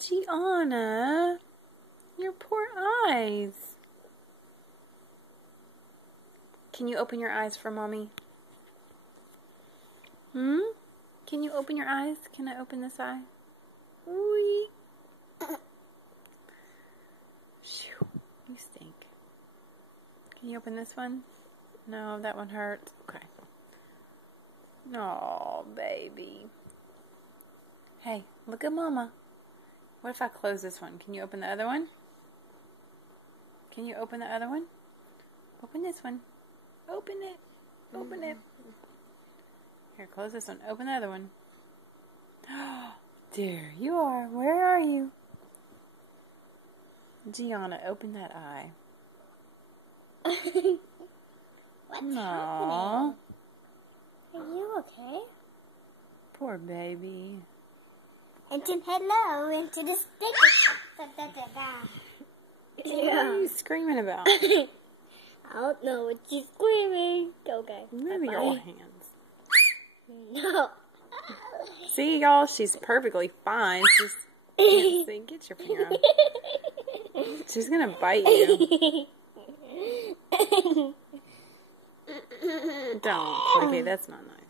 Gianna, your poor eyes. Can you open your eyes for Mommy? Can you open your eyes? Can I open this eye? Wee. Phew, you stink. Can you open this one? No, that one hurts. Okay. No, baby. Hey, look at Mama. What if I close this one? Can you open the other one? Can you open the other one? Open this one. Open it. Open it. Here, close this one. Open the other one. Oh, there you are. Where are you? Gianna, open that eye. What's happening? Are you okay? Poor baby. And then hello into the stick. What are you screaming about? I don't know what she's screaming. Okay. Move your hands. No. See, y'all, she's perfectly fine. She's can't see. Get your finger out. She's gonna bite you. Don't. Okay, that's not nice.